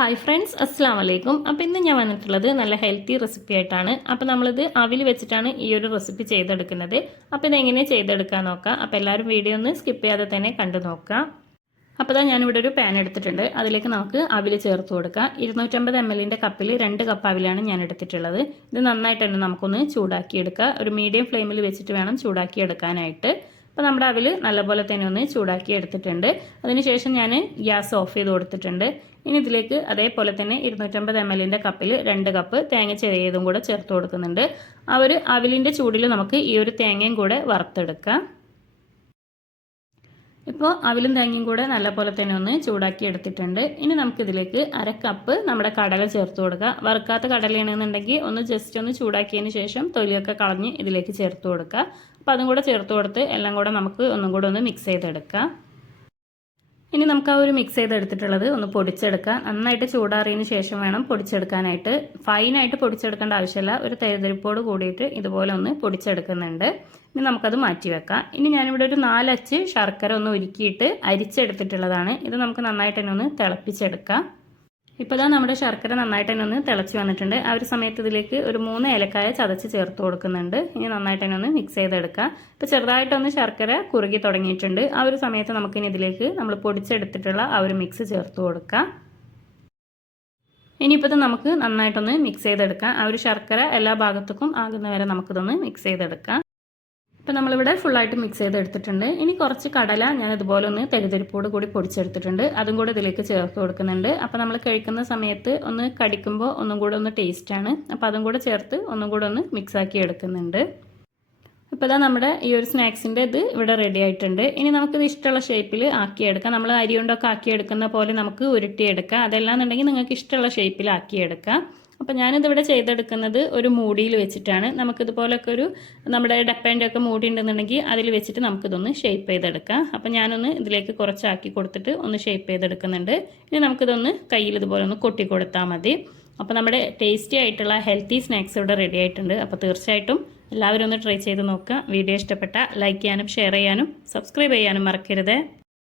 Hi friends അസ്സാം വലൈക്കും അപ്പോൾ ഇന്ന് ഞാൻ വന്നിട്ടുള്ളത് നല്ല ഹെൽത്തി റെസിപ്പി ആയിട്ടാണ്. അപ്പോൾ നമ്മളിത് അവിൽ വെച്ചിട്ടാണ് ഈ ഒരു റെസിപ്പി ചെയ്തെടുക്കുന്നത്. അപ്പോൾ ഇതെങ്ങനെ ചെയ്തെടുക്കാൻ നോക്കാം. അപ്പോൾ എല്ലാവരും വീഡിയോ ഒന്ന് സ്കിപ്പ് ചെയ്യാതെ തന്നെ കണ്ടു നോക്കാം അപ്പോൾ ഇതാ ഞാനിവിടെ ഒരു പാൻ എടുത്തിട്ടുണ്ട്. അതിലേക്ക് നമുക്ക് അവിൽ ചേർത്ത് കൊടുക്കാം. ഇരുന്നൂറ്റമ്പത് എം എല്ലിന്റെ കപ്പിൽ രണ്ട് കപ്പ് അവിലാണ് ഞാൻ എടുത്തിട്ടുള്ളത്. ഇത് നന്നായിട്ട് തന്നെ നമുക്കൊന്ന് ചൂടാക്കി എടുക്കുക ഒരു മീഡിയം ഫ്ലെയിമിൽ വെച്ചിട്ട് വേണം ചൂടാക്കി എടുക്കാനായിട്ട് അപ്പോൾ നമ്മുടെ അവിൽ നല്ലപോലെ തന്നെ ഒന്ന് ചൂടാക്കി എടുത്തിട്ടുണ്ട്. അതിനുശേഷം ഞാൻ ഗ്യാസ് ഓഫ് ചെയ്ത് കൊടുത്തിട്ടുണ്ട്. ഇനി ഇതിലേക്ക് അതേപോലെ തന്നെ ഇരുന്നൂറ്റമ്പത് എം എല്ലിന്റെ കപ്പിൽ രണ്ട് കപ്പ് തേങ്ങ ചെറിയതും കൂടെ ചേർത്ത് കൊടുക്കുന്നുണ്ട്. ആ ഒരു അവിലിന്റെ ചൂടിൽ നമുക്ക് ഈ ഒരു തേങ്ങയും കൂടെ വറുത്തെടുക്കാം. ഇപ്പോൾ അവിലും തേങ്ങയും കൂടെ നല്ലപോലെ തന്നെ ഒന്ന് ചൂടാക്കി എടുത്തിട്ടുണ്ട്. ഇനി നമുക്കിതിലേക്ക് അര കപ്പ് നമ്മുടെ കടല ചേർത്ത് കൊടുക്കുക വറുക്കാത്ത കടലയാണെന്നുണ്ടെങ്കിൽ ഒന്ന് ജസ്റ്റ് ഒന്ന് ചൂടാക്കിയതിന് ശേഷം തൊലിയൊക്കെ കളഞ്ഞ് ഇതിലേക്ക് ചേർത്ത് കൊടുക്കുക അപ്പോൾ അതും കൂടെ ചേർത്ത് കൊടുത്ത് എല്ലാം കൂടെ നമുക്ക് ഒന്നും കൂടെ ഒന്ന് മിക്സ് ചെയ്തെടുക്കാം. ഇനി നമുക്ക് ആ ഒരു മിക്സ് ചെയ്തെടുത്തിട്ടുള്ളത് ഒന്ന് പൊടിച്ചെടുക്കാം. നന്നായിട്ട് ചൂടാറിയതിന് ശേഷം വേണം പൊടിച്ചെടുക്കാനായിട്ട്. ഫൈനായിട്ട് പൊടിച്ചെടുക്കേണ്ട ആവശ്യമില്ല. ഒരു തരിതരിപ്പോട് കൂടിയിട്ട് ഇതുപോലെ ഒന്ന് പൊടിച്ചെടുക്കുന്നുണ്ട്. ഇനി നമുക്കത് മാറ്റി വെക്കാം. ഇനി ഞാനിവിടെ ഒരു നാലച്ച് ശർക്കര ഒന്ന് ഉരുക്കിയിട്ട് അരിച്ചെടുത്തിട്ടുള്ളതാണ്. ഇത് നമുക്ക് നന്നായിട്ട് തന്നെ ഒന്ന് തിളപ്പിച്ചെടുക്കാം. ഇപ്പോൾ ഇതാ നമ്മുടെ ശർക്കര നന്നായിട്ട് തന്നെ ഒന്ന് തിളച്ച് വന്നിട്ടുണ്ട്. ആ ഒരു സമയത്ത് ഇതിലേക്ക് ഒരു മൂന്ന് ഏലക്കായ ചതച്ച് ചേർത്ത് കൊടുക്കുന്നുണ്ട്. ഇനി നന്നായിട്ട് തന്നെ ഒന്ന് മിക്സ് ചെയ്തെടുക്കാം. ഇപ്പോൾ ചെറുതായിട്ടൊന്ന് ശർക്കര കുറുകി തുടങ്ങിയിട്ടുണ്ട്. ആ ഒരു സമയത്ത് നമുക്കിനി ഇതിലേക്ക് നമ്മൾ പൊടിച്ചെടുത്തിട്ടുള്ള ആ ഒരു മിക്സ് ചേർത്ത് കൊടുക്കാം. ഇനിയിപ്പോൾ നമുക്ക് നന്നായിട്ടൊന്ന് മിക്സ് ചെയ്തെടുക്കാം. ആ ഒരു ശർക്കര എല്ലാ ഭാഗത്തേക്കും ആകുന്ന വരെ നമുക്കിതൊന്ന് മിക്സ് ചെയ്തെടുക്കാം. ഇപ്പം നമ്മളിവിടെ ഫുള്ളായിട്ട് മിക്സ് ചെയ്തെടുത്തിട്ടുണ്ട്. ഇനി കുറച്ച് കടല ഞാൻ ഇതുപോലെ ഒന്ന് തെരുതെരിപ്പോട് കൂടി പൊടിച്ചെടുത്തിട്ടുണ്ട്. അതും കൂടെ ഇതിലേക്ക് ചേർത്ത് കൊടുക്കുന്നുണ്ട്. അപ്പോൾ നമ്മൾ കഴിക്കുന്ന സമയത്ത് ഒന്ന് കടിക്കുമ്പോൾ ഒന്നും കൂടെ ഒന്ന് ടേസ്റ്റാണ് അപ്പോൾ അതും കൂടെ ചേർത്ത് ഒന്നും കൂടെ ഒന്ന് മിക്സ് ആക്കി എടുക്കുന്നുണ്ട്. ഇപ്പോൾ ഇതാ നമ്മുടെ ഈ ഒരു സ്നാക്സിന്റെ ഇത് ഇവിടെ റെഡി ആയിട്ടുണ്ട്. ഇനി നമുക്കിത് ഇഷ്ടമുള്ള ഷേപ്പിൽ ആക്കിയെടുക്കാം. നമ്മൾ അരി കൊണ്ടൊക്കെ ആക്കിയെടുക്കുന്ന പോലെ നമുക്ക് ഉരുട്ടിയെടുക്കാം. അതല്ലാന്നുണ്ടെങ്കിൽ നിങ്ങൾക്ക് ഇഷ്ടമുള്ള ഷേപ്പിൽ ആക്കിയെടുക്കാം. അപ്പോൾ ഞാനിതിവിടെ ചെയ്തെടുക്കുന്നത് ഒരു മൂടിയിൽ വെച്ചിട്ടാണ്. നമുക്കിതുപോലൊക്കെ ഒരു നമ്മുടെ ഡപ്പേന്റെ ഒക്കെ മൂടി ഉണ്ടെന്നുണ്ടെങ്കിൽ അതിൽ വെച്ചിട്ട് നമുക്കിതൊന്ന് ഷേപ്പ് ചെയ്തെടുക്കാം. അപ്പോൾ ഞാനൊന്ന് ഇതിലേക്ക് കുറച്ചാക്കി കൊടുത്തിട്ട് ഒന്ന് ഷേപ്പ് ചെയ്തെടുക്കുന്നുണ്ട്. ഇനി നമുക്കിതൊന്ന് കയ്യിൽ ഇതുപോലെ ഒന്ന് കൊട്ടി കൊടുത്താൽ മതി. അപ്പോൾ നമ്മുടെ ടേസ്റ്റി ആയിട്ടുള്ള ഹെൽത്തി സ്നാക്സ് ഇവിടെ റെഡി ആയിട്ടുണ്ട്. അപ്പോൾ തീർച്ചയായിട്ടും എല്ലാവരും ഒന്ന് ട്രൈ ചെയ്ത് നോക്കുക. വീഡിയോ ഇഷ്ടപ്പെട്ട ലൈക്ക് ചെയ്യാനും ഷെയർ ചെയ്യാനും സബ്സ്ക്രൈബ് ചെയ്യാനും മറക്കരുത്.